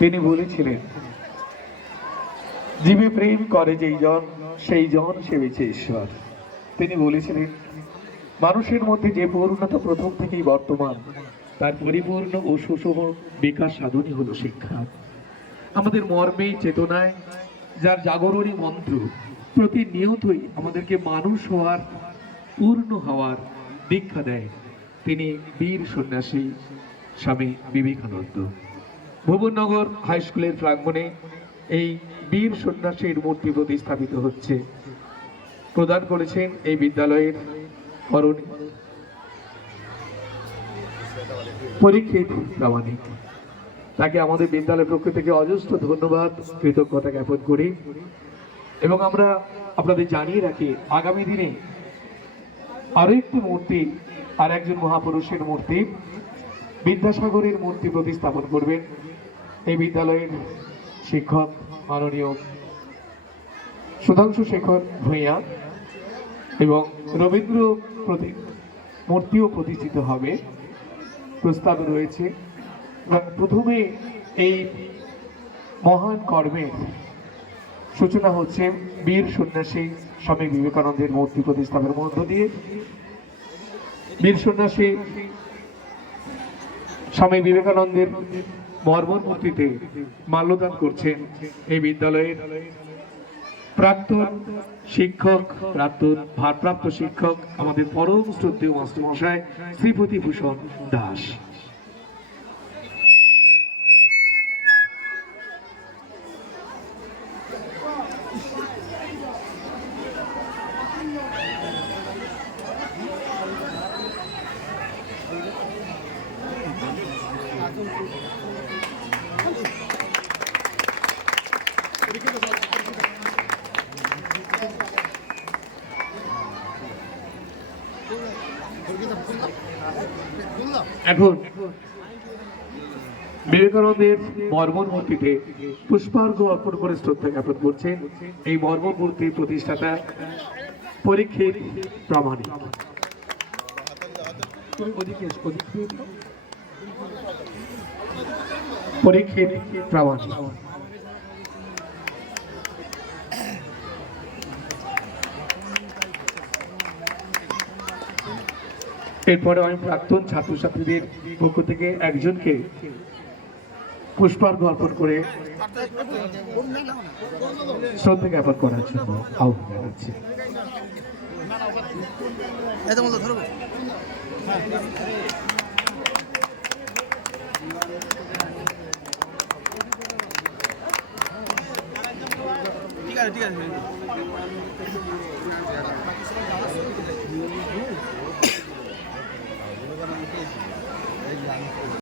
তিনি বলেছিলেন, জীবে প্রেম করে যেই জন সেই জন সেবেছে ঈশ্বর। তিনি বলেছিলেন, মানুষের মধ্যে যে পূর্ণতা প্রথম থেকেই বর্তমান, তার পরিপূর্ণ ও সুষম বিকাশ সাধনই হলো শিক্ষা। আমাদের মর্মে চেতনায় যার জাগরণী মন্ত্র প্রতিনিয়তই আমাদেরকে মানুষ হওয়ার, পূর্ণ হওয়ার দীক্ষা দেয়, তিনি বীর সন্ন্যাসী স্বামী বিবেকানন্দ। ভুবননগর হাই স্কুলের প্রাঙ্গণে এই বীর সন্ন্যাসীর মূর্তি প্রতিস্থাপিত হচ্ছে। প্রদান করেছেন এই বিদ্যালয়ের করণী পরীক্ষিত প্রামাণিক। তাকে আমাদের বিদ্যালয়ের পক্ষ থেকে অজস্র ধন্যবাদ, কৃতজ্ঞতা জ্ঞাপন করি। এবং আমরা আপনাদের জানিয়ে রাখি, আগামী দিনে আরো একটি মূর্তি, আর একজন মহাপুরুষের মূর্তি, বিদ্যাসাগরের মূর্তি প্রতিস্থাপন করবেন এই বিদ্যালয়ের শিক্ষক মাননীয় সুধাংশু শেখর ভূঁইয়া, এবং রবীন্দ্র মূর্তিও প্রতিষ্ঠিত হবে প্রস্তাব রয়েছে। এবং প্রথমে এই মহান কর্মের সূচনা হচ্ছে বীর সন্ন্যাসী স্বামী বিবেকানন্দের মূর্তি প্রতিস্থাপনের মধ্য দিয়ে। বীর সন্ন্যাসী স্বামী বিবেকানন্দের মর্মর মূর্তিতে মাল্যদান করছেন এই বিদ্যালয়ের প্রাক্তন শিক্ষক, প্রাক্তন ভারপ্রাপ্ত শিক্ষক, আমাদের পরম শ্রদ্ধেয় মাস্টারমশাই শ্রীপতি ভূষণ দাস। এখন বিবেকানন্দের মর্মর মূর্তিতে পুষ্পার্ঘ অর্পণ করে শ্রদ্ধা জ্ঞাপন করছেন এই মর্মর মূর্তির প্রতিষ্ঠাতা পরীক্ষিত প্রামাণিক। পরীক্ষিত প্রামাণিক। এরপরে আমি প্রাক্তন ছাত্রছাত্রীদের পক্ষ থেকে একজনকে পুষ্পার্ঘ অর্পণ করে শ্রদ্ধা জ্ঞাপন করার জন্য আহ্বান জানাচ্ছি। ঠিক আছে।